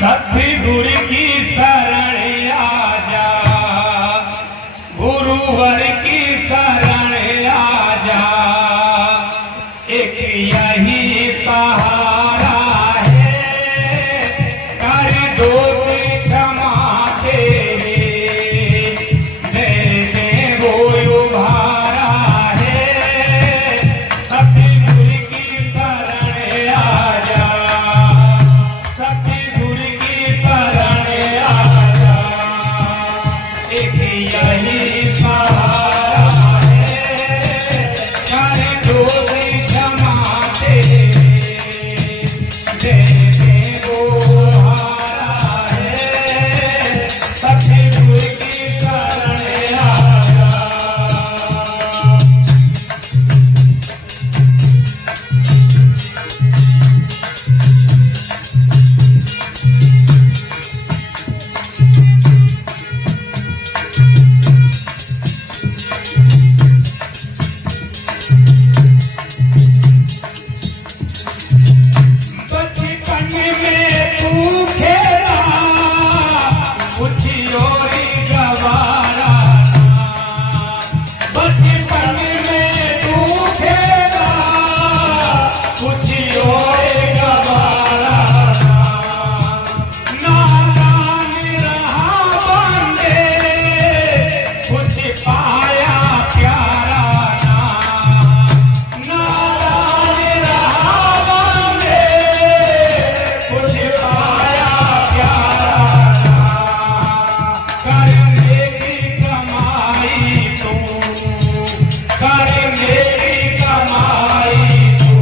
सतगुरु की शरण आजा, गुरुवर की शरण आजा, एक यही सहारा है, कर दोष क्षमा तेरे, दे दे वो उभारा है, सतगुरु की शरण आजा, सतगुरु की शरण आजा, एक यही सहारा है, कर दोष क्षमा तेरे, दे दे वो उभारा है, सतगुरु की शरण आजा। बचपन में तू खेला कुछ और गवारा, बचपन में तू खेला कुछ और गवारा, नादान रहा बंदे कुछ पाया प्यारा ना, नादान रहा बंदे कुछ पाया प्यारा ना, करने की कमाई तू, करने की कमाई तू,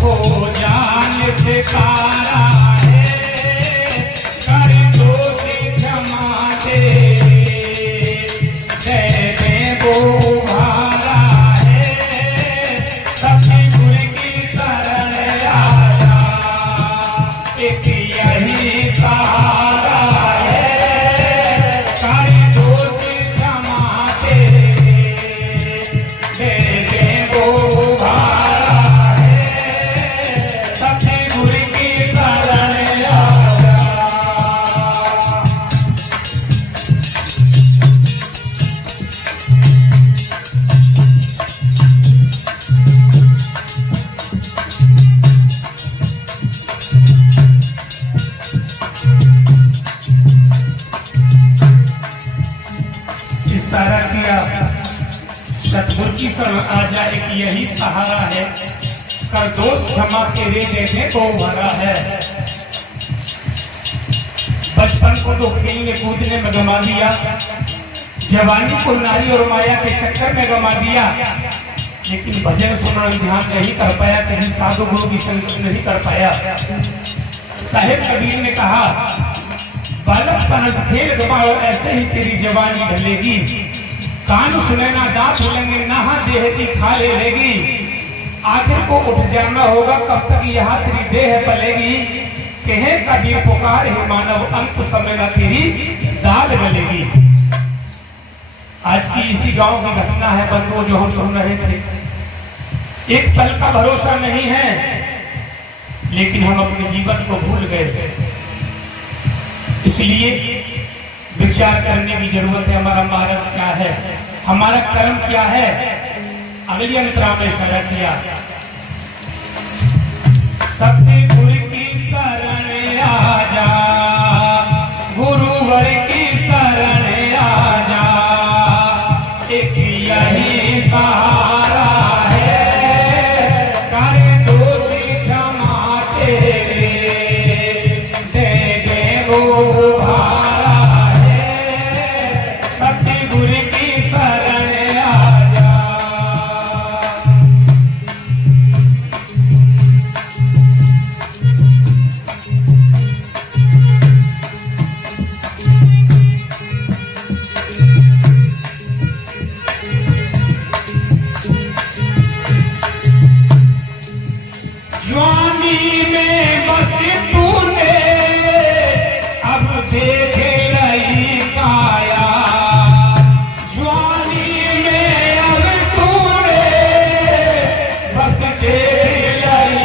हो जान से तारा है, कर दो क्षमा तेरे, दे दे वो उभारा है, सतगुरु की शरण आजा, एक यही सहारा है, कर दो क्षमा तेरे, दे दे वो उभारा है, सतगुरु की शरण आजा। इशारा किया सतगुरु की शरण आजा, एक यही सहारा है, कर दोष क्षमा तेरे, देने को भरा है। बचपन को तो खेलने कूदने में गमा दिया, जवानी को नारी और माया के चक्कर में गमा दिया, लेकिन भजन सुनना ध्यान नहीं कर पाया, कहीं साधु गुरु की संगत नहीं कर पाया। साहिब कबीर ने कहा, बालक तनस खेल गवाओ, ऐसे ही तेरी जवानी ढलेगी, कान सुने ना दांत खुलेंगे, नहा देह की खा ले लेगी, आखिर को उठ जाना होगा, कब तक यहाँ तेरी देह पलेगी, कहे कबीर पुकार हे मानव, अंत समय ना तेरी दाल गलेगी। आज की इसी गांव की घटना है बंधुओं, जो हम सुन रहे थे। एक पल का भरोसा नहीं है, लेकिन हम अपने जीवन को भूल गए। इसलिए विचार करने की जरूरत है, हमारा मार्ग क्या है, हमारा कर्म क्या है। अगली अंतरा में शरण किया, सतगुरु की शरण आजा, गुरुवर की शरण आजा, एक यही सहारा है, कर दोष क्षमा तेरे, दे दे वो उभारा है, सतगुरु की शरण आजा। जवानी में बस तूने अब देख रही काया, जवानी में अब तूने बस देख रही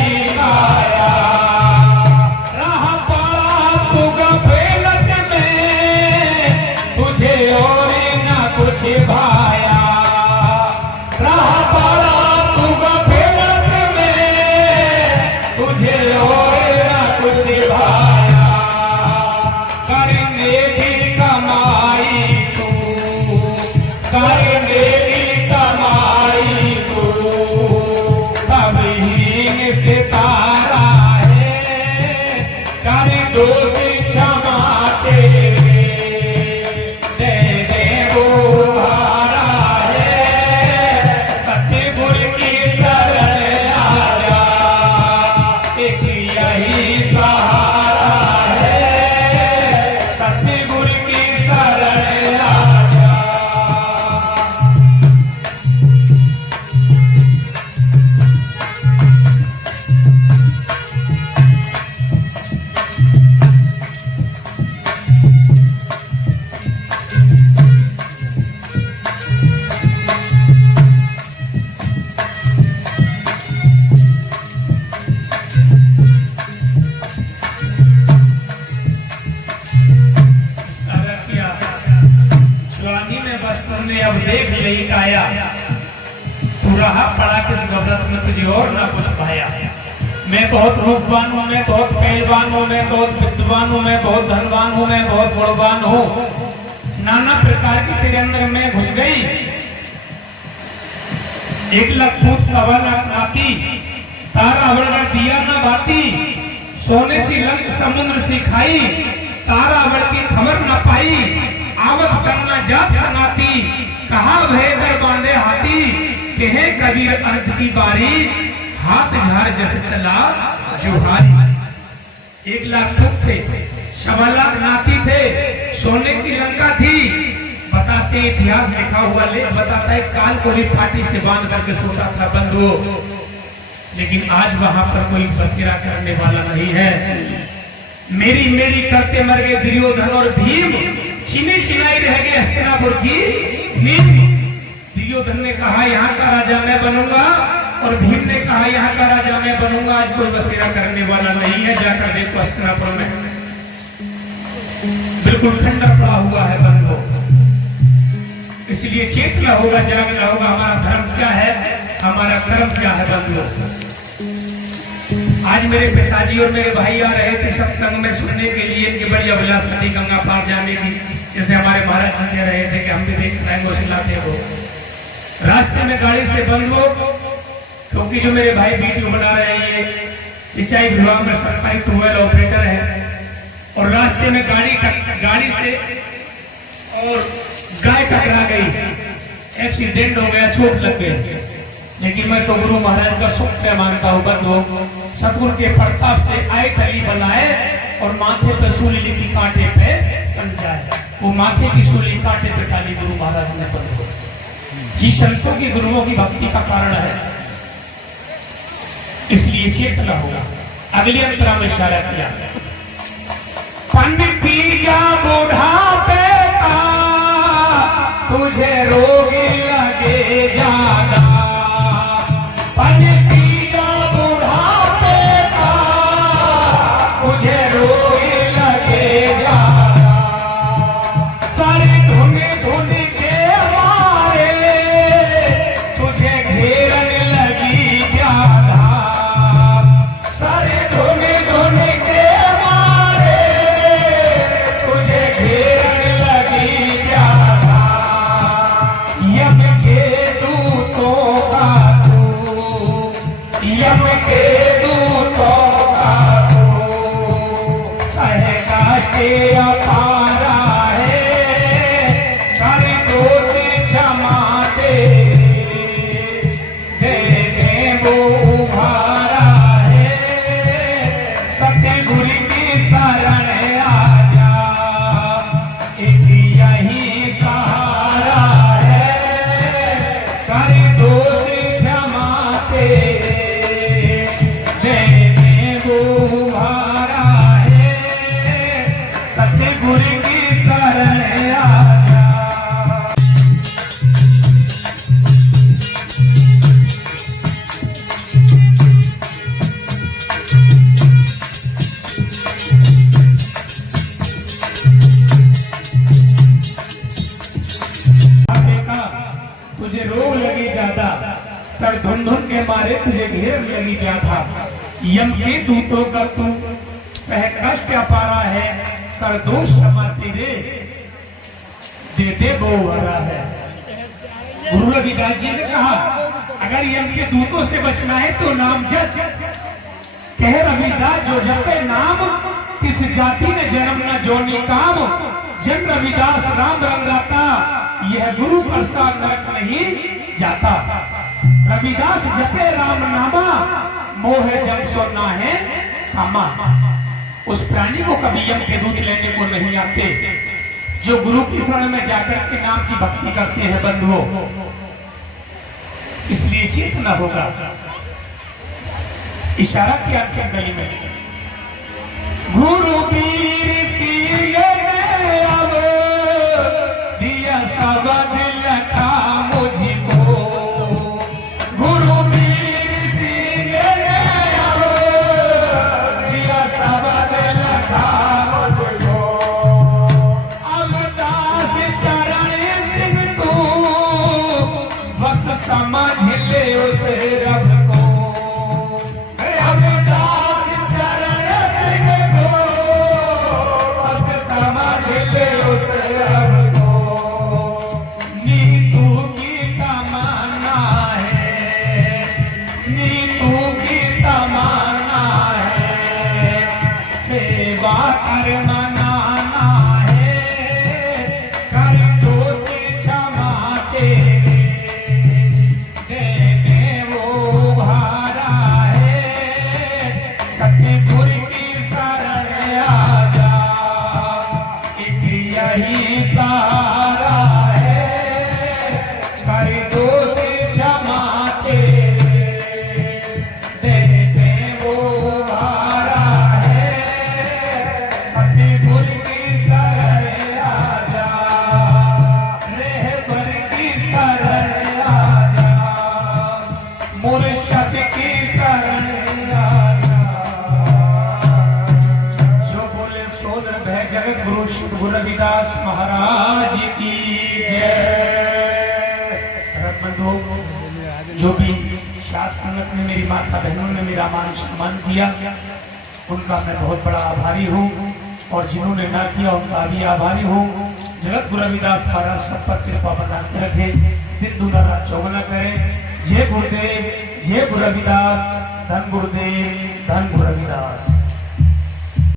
प्रेम से तारा है, कर दोष क्षमा तेरे, दे दे वो भारा है, सतगुरु की शरण आजा, एक यही सहारा है, सतगुरु की शरण आजा। अब देख यही काया, तू रहा पड़ा किस गबरत में, तुझे और ना कुछ पाया। मैं बहुत रूपवान हूँ, मैं बहुत पहलवान हूँ, मैं बहुत विद्वान हूँ, मैं बहुत धनवान हूँ, मैं बहुत बड़वान हूँ, नाना प्रकार की तेरे अंदर मैं घुस गई। 1 लाख फूट 1.25 लाख नाती, तारा अवड़ दिया ना बाती, सोने सी लंक समुद्र सी खाई, तारा अवड़ की खबर न पाई, आवत संगना जात सनाती, कहा भयकर बांधे हाथी, कहे कबीर अर्थ की बारी, हाथ झाड़ जैसे चला जुहारी। 1 लाख फूट थे, 1.25 लाख नाती थे, सोने की लंका थी। बताते इतिहास लिखा हुआ ले बताता है काल को भी फाटी से बांध करके सोता था बंधु, लेकिन आज वहां पर कोई बसेरा करने वाला नहीं है। मेरी मेरी करते मर गए दुर्योधन और भीम, छीने छिनाई रह गए हस्तिनापुर की नींव। दुर्योधन ने कहा यहाँ का राजा मैं बनूंगा, और भीम ने कहा यहाँ का राजा मैं बनूंगा। आज कोई बसेरा करने वाला नहीं है। जाकर देखो हस्तिनापुर में बिल्कुल ठंडा पड़ा हुआ है बंधु। इसलिए चेतना होगा, जागना होगा, हमारा धर्म क्या है, हमारा कर्म क्या है बंधु। आज मेरे पिताजी और मेरे भाई आ रहे थे सत्संग में सुनने के लिए कि बड़ी अभिलाष नदी गंगा पार जाने की, जैसे हमारे महाराज जी कह रहे थे कि हम भी देखते हैं वो सिलाते हो। रास्ते में गाड़ी से बंद हो, क्योंकि जो मेरे भाई वीडियो बना रहे हैं ये सिंचाई विभाग में सरकारी ट्यूबवेल ऑपरेटर है, और रास्ते में गाड़ी से और गाय टकरा गई, एक्सीडेंट हो गया, चोट लग गई। लेकिन मैं तो गुरु महाराज का शुक्र मानता हूँ बंधु, सतगुरु के प्रताप से आए तली बनाए और माथे पे सूली लिखी कांटे पे बन जाए। वो माथे की सूली कांटे पे डाली गुरु महाराज ने बंधु। ये संतों की गुरुओं की भक्ति का कारण है, इसलिए चेतना होगा। अगली अंतरा में इशारा किया, पंडित जा बुढ़ापे का तुझे रोग लगे ज्यादा, पंडित जा बुढ़ापे का तुझे रोग लगे ज्यादा, सारे धुने धुने के मारे तुझे घेरने लगी ज्यादा, सारे धुने धुने के मारे तुझे घेरने लगी ज्यादा, यम के दूतों का यम के दूतों का सहका के अपारा है, कर दोष क्षमा दे दे वो उभारा है, सतगुरु की शरण आजा, एक यही सहारा है, कर दोष क्षमा दे वो उभारा है, सतगुरु की शरण आजा। तुझे रोग लगी ज्यादा, सर धुन धुन के मारे तुझे घेर लगी ज्यादा, यम के दूतों का तू सह कष्ट अपारा है, कर दोष क्षमा तेरे दे वो भरा है। गुरु रविदास जी ने कहा अगर यम के दूतों से बचना है तो नाम जप। कह रविदास जो जपे नाम, किस जाति ने जन्म न जोनी काम। जन रविदास राम रंगाता, यह गुरु प्रसाद नरक नहीं जाता। रविदास जपे राम नामा, मोह जम सो ना है कामा। उस प्राणी को कभी यम के दूत लेने को नहीं आते जो गुरु की शरण में जाकर के नाम की भक्ति करते हैं बंधुओं। इसलिए चेतना होगा। इशारा किया क्या गली में, गुरु वीर सीले में अब दिया सब दिल का मुझको। गुरु वीर सीले में अब दिया सब दिल का मुझको। अब दास चरण सिंह तू बस समझ ले उस रब को। रविदास महाराज की जय। जो भी साथ संगत में मेरी माता बहनों ने मेरा मान सम्मान किया, उनका मैं बहुत बड़ा आभारी हूँ, और जिन्होंने ना किया उनका भी आभारी हूँ। जगत गुरु रविदास महाराज सब पर कृपा बना के रखे, दिन दूना चौगुना करे। जय गुरुदेव, जय गुरु रविदास, धन गुरुदेव, धन गुरु रविदास।